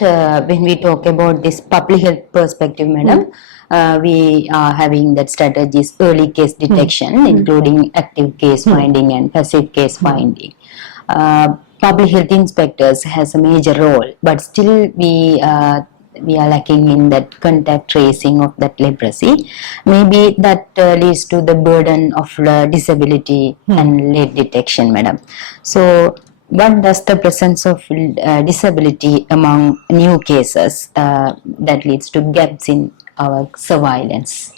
when we talk about this public health perspective, madam, we are having that strategies early case detection, including active case finding and passive case finding. Public health inspectors has a major role, but still we are lacking in that contact tracing of that leprosy. Maybe that leads to the burden of disability and late detection, madam. So, what does the presence of disability among new cases that leads to gaps in our surveillance?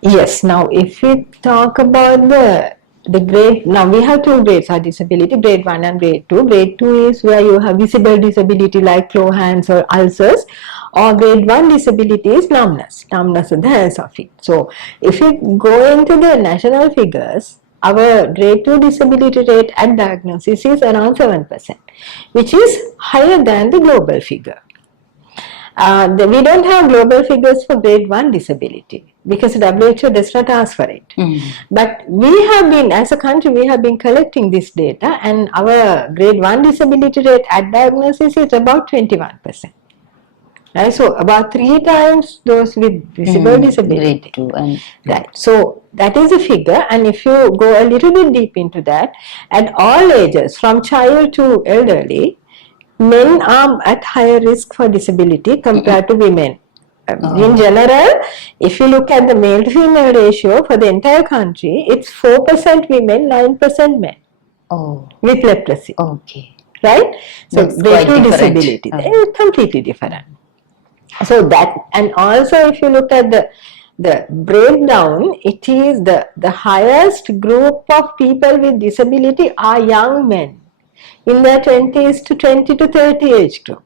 Yes, now if we talk about the grade, now we have two grades of disability, grade 1 and grade 2. Grade 2 is where you have visible disability like claw hands or ulcers, or grade 1 disability is numbness of the hands or feet. So if we go into the national figures, our grade 2 disability rate at diagnosis is around 7%, which is higher than the global figure. We don't have global figures for grade 1 disability because WHO does not ask for it. But we have been, as a country, we have been collecting this data, and our grade 1 disability rate at diagnosis is about 21%. Right? So about 3 times those with visible disability. Right. So that is a figure, and if you go a little bit deep into that, at all ages, from child to elderly, men are at higher risk for disability compared to women. In general, if you look at the male to female ratio for the entire country, it's 4% women, 9% men with leprosy. Okay. Right? So grade 2 disability, it's completely different. So that, and also if you look at the breakdown, it is the highest group of people with disability are young men in their 20s to 20 to 30 age group,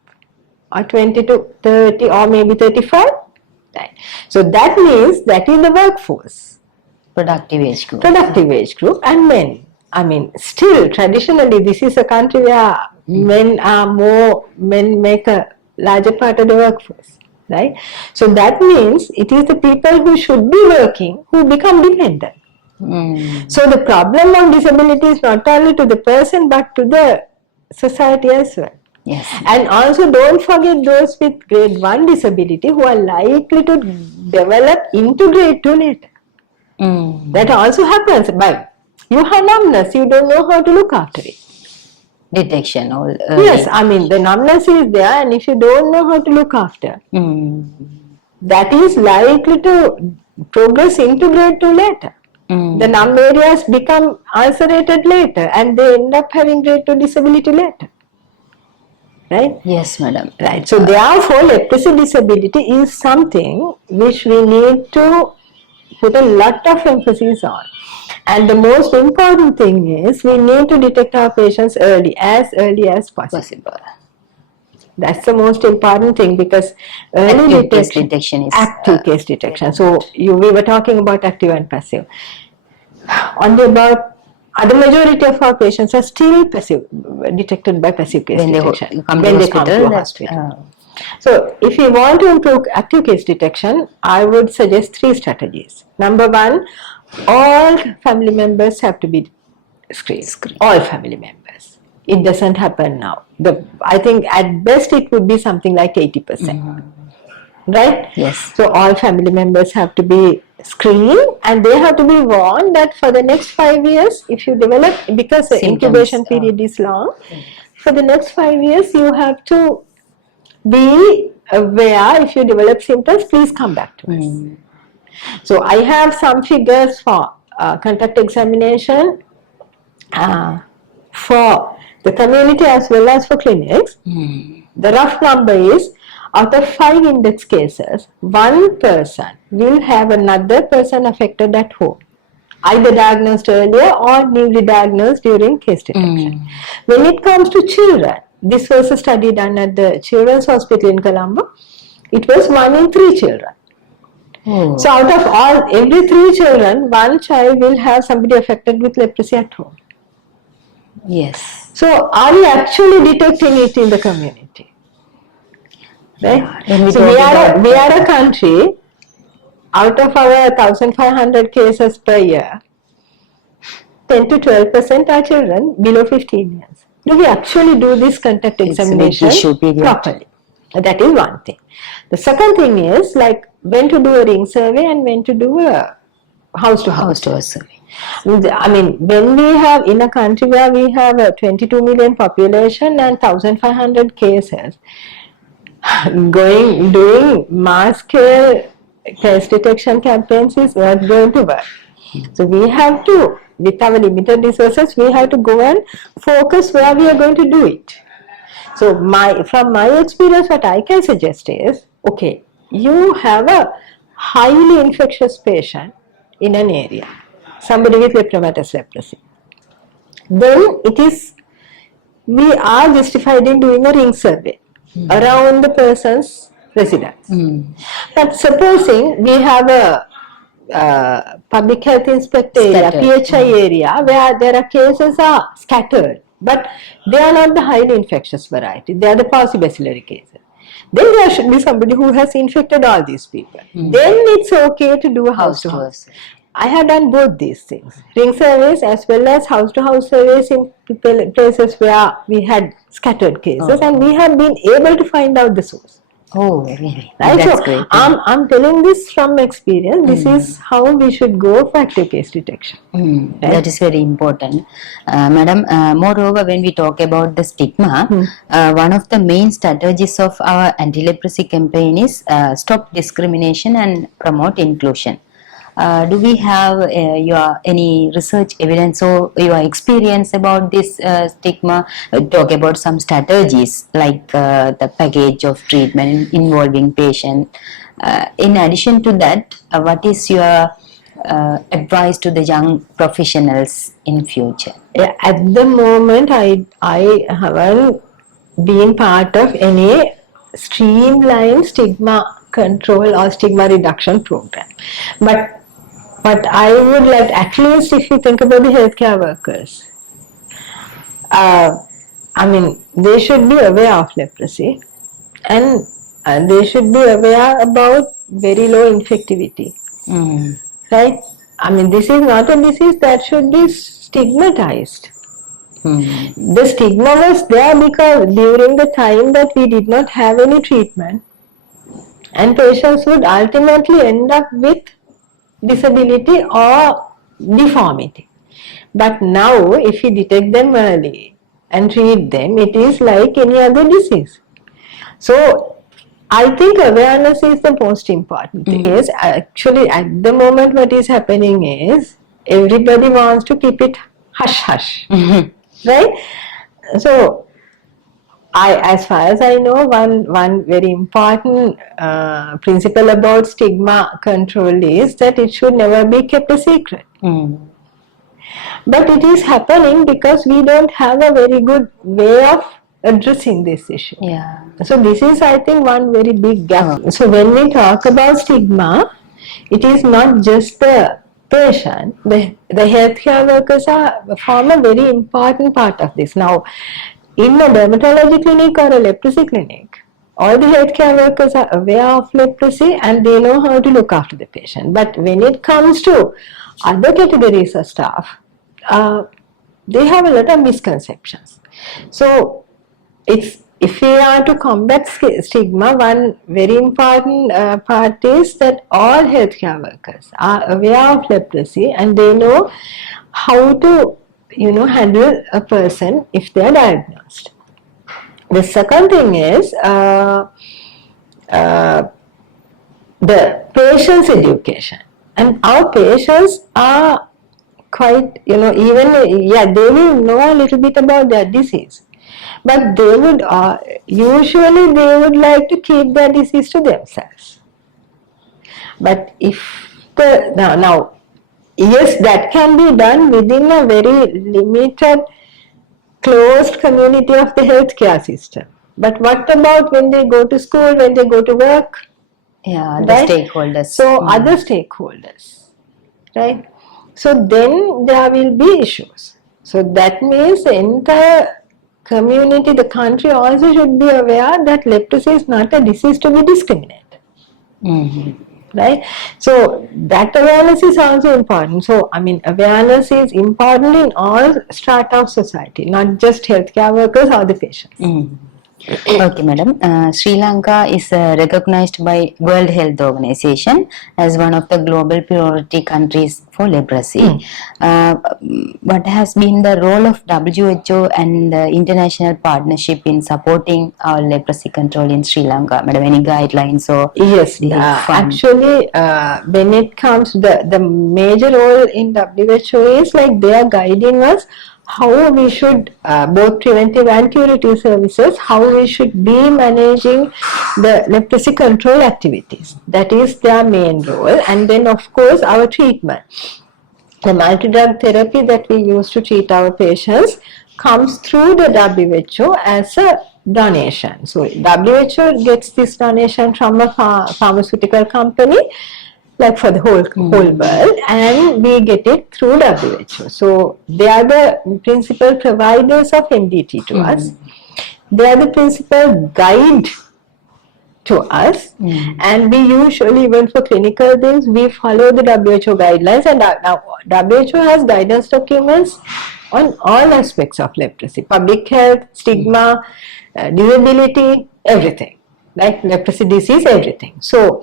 or 20 to 30 or maybe 35. Right. So that means that is the workforce. Productive age group. Productive age group and men. I mean, still traditionally this is a country where men make a larger part of the workforce. Right? So that means it is the people who should be working who become dependent. So the problem of disability is not only to the person but to the society as well. Yes. And also don't forget those with grade 1 disability who are likely to develop into grade 2 later. That also happens, but you have numbness, you don't know how to look after it. Detection. Yes, I mean the numbness is there, and if you don't know how to look after, that is likely to progress into grade 2 later. The numb areas become ulcerated later, and they end up having grade 2 disability later. Right? Yes, madam. Right. So therefore, leprosy disability is something which we need to put a lot of emphasis on. And the most important thing is we need to detect our patients early as possible. That's the most important thing, because early case detection is active case detection. So we were talking about active and passive. Only about the majority of our patients are still passive, detected by passive case detection when they come to hospital. So if you want to improve active case detection, I would suggest 3 strategies. Number 1, all family members have to be screened. All family members. It doesn't happen now. I think at best it would be something like 80%. Right? Yes. So all family members have to be screened, and they have to be warned that for the next 5 years, if you develop, because the incubation period is long, for the next 5 years you have to be aware. If you develop symptoms, please come back to us. So I have some figures for contact examination for the community as well as for clinics. The rough number is, out of 5 index cases, 1 person will have another person affected at home, either diagnosed earlier or newly diagnosed during case detection. When it comes to children, this was a study done at the Children's Hospital in Colombo. It was 1 in 3 children. So out of every 3 children, 1 child will have somebody affected with leprosy at home. Yes. So are we actually detecting it in the community? Right? Yeah. So we are a country, out of our 1,500 cases per year, 10 to 12% are children below 15 years. Do we actually do this contact examination properly? That is one thing. The second thing is like when to do a ring survey and when to do a house-to-house survey. I mean, when we have in a country where we have a 22 million population and 1,500 cases, doing mass scale case detection campaigns is not going to work. So we have to, with our limited resources, we have to go and focus where we are going to do it. So from my experience, what I can suggest is, okay, you have a highly infectious patient in an area, somebody with lepromatous leprosy. Then we are justified in doing a ring survey around the person's residence. But supposing we have a public health inspector area, PHI area, where there are cases are scattered, but they are not the highly infectious variety, they are the paucibacillary cases. Then there should be somebody who has infected all these people. Then it's okay to do a house-to-house. I have done both these things, ring surveys as well as house-to-house surveys in places where we had scattered cases, and we have been able to find out the source. Oh, really? Right? That's so great. I'm telling this from experience. This is how we should go for active case detection. Right? That is very important. Madam, moreover, when we talk about the stigma, one of the main strategies of our anti-leprosy campaign is stop discrimination and promote inclusion. Do we have any research evidence or your experience about this stigma? Talk about some strategies like the package of treatment involving patient. In addition to that, what is your advice to the young professionals in future? Yeah, at the moment, I haven't been part of any streamlined stigma control or stigma reduction program, but I would like, at least if you think about the healthcare workers, I mean, they should be aware of leprosy, and they should be aware about very low infectivity. Right? I mean, this is not a disease that should be stigmatized. The stigma was there because during the time that we did not have any treatment, and patients would ultimately end up with disability or deformity. But now, if we detect them early and treat them, it is like any other disease. So, I think awareness is the most important thing. Yes, actually, at the moment, what is happening is everybody wants to keep it hush hush, right? So, as far as I know, one very important principle about stigma control is that it should never be kept a secret. But it is happening because we don't have a very good way of addressing this issue. Yeah. So this is, I think, one very big gap. So when we talk about stigma, it is not just the patient. The healthcare workers form a very important part of this. Now, in a dermatology clinic or a leprosy clinic, all the healthcare workers are aware of leprosy and they know how to look after the patient. But when it comes to other categories of staff, they have a lot of misconceptions. So, if we are to combat stigma, one very important part is that all healthcare workers are aware of leprosy and they know how to, handle a person if they are diagnosed. The second thing is the patient's education, and our patients are quite, they will know a little bit about their disease, but they would usually they would like to keep their disease to themselves. But if now yes, that can be done within a very limited closed community of the healthcare system. But what about when they go to school, when they go to work? Yeah, the stakeholders. So other stakeholders, right? So then there will be issues. So that means the entire community, the country also should be aware that leprosy is not a disease to be discriminated. Right? So that awareness is also important. So awareness is important in all strata of society, not just healthcare workers or the patients. Okay, madam. Sri Lanka is recognized by World Health Organization as one of the global priority countries for leprosy. What has been the role of WHO and the international partnership in supporting our leprosy control in Sri Lanka? Madam, any guidelines or Yes, the fund? actually, when it comes, the major role in WHO is like they are guiding us how we should, both preventive and curative services, how we should be managing the leprosy control activities. That is their main role. And then, of course, our treatment. The multi-drug therapy that we use to treat our patients comes through the WHO as a donation. So WHO gets this donation from a pharmaceutical company, like for the whole world, and we get it through WHO. So they are the principal providers of MDT to us. They are the principal guide to us, and we usually, even for clinical things, we follow the WHO guidelines, and now WHO has guidance documents on all aspects of leprosy: public health, stigma, disability, everything, like leprosy disease, everything. So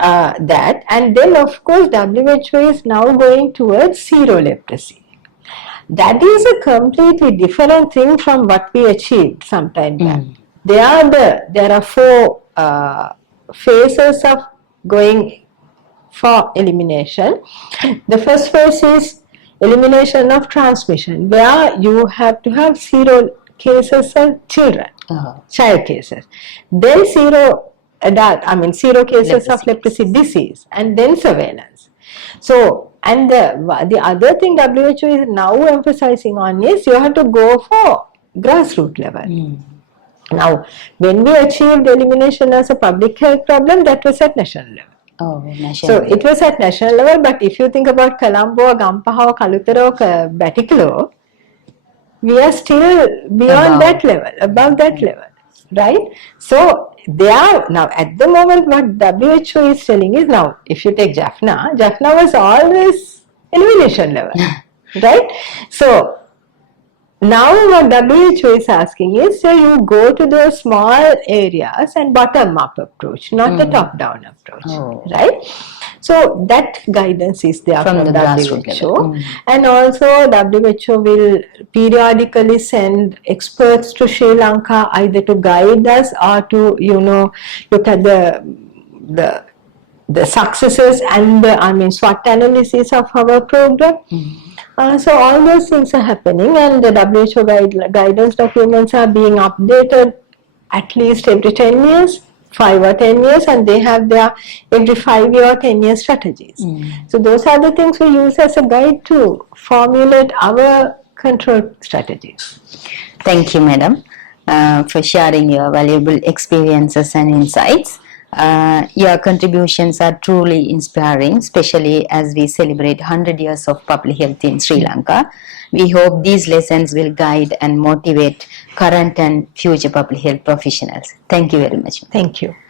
that, and then of course WHO is now going towards zero leprosy. That is a completely different thing from what we achieved some time back. There are four phases of going for elimination. The first phase is elimination of transmission, where you have to have zero cases of children, child cases. Then zero cases of leprosy disease, and then surveillance. So, and the other thing WHO is now emphasizing on is you have to go for grassroots level. Now, when we achieved elimination as a public health problem, that was at national level. So it was at national level, but if you think about Colombo, Gampaha, Kalutara, Batikalo, we are still beyond that level, above that level, right? So they are now at the moment what WHO is telling is, now if you take Jaffna was always elimination level, right? So now what WHO is asking is, so you go to those small areas and bottom-up approach, not the top-down approach, right? So that guidance is there from the WHO, and also WHO will periodically send experts to Sri Lanka either to guide us or to look at the successes and the SWOT analysis of our program. So all those things are happening, and the WHO guidance documents are being updated at least every 10 years, 5 or 10 years, and they have their every 5-year or 10-year strategies. So those are the things we use as a guide to formulate our control strategies. Thank you, madam, for sharing your valuable experiences and insights. Your contributions are truly inspiring, especially as we celebrate 100 years of public health in Sri Lanka. We hope these lessons will guide and motivate current and future public health professionals. Thank you very much. Thank you.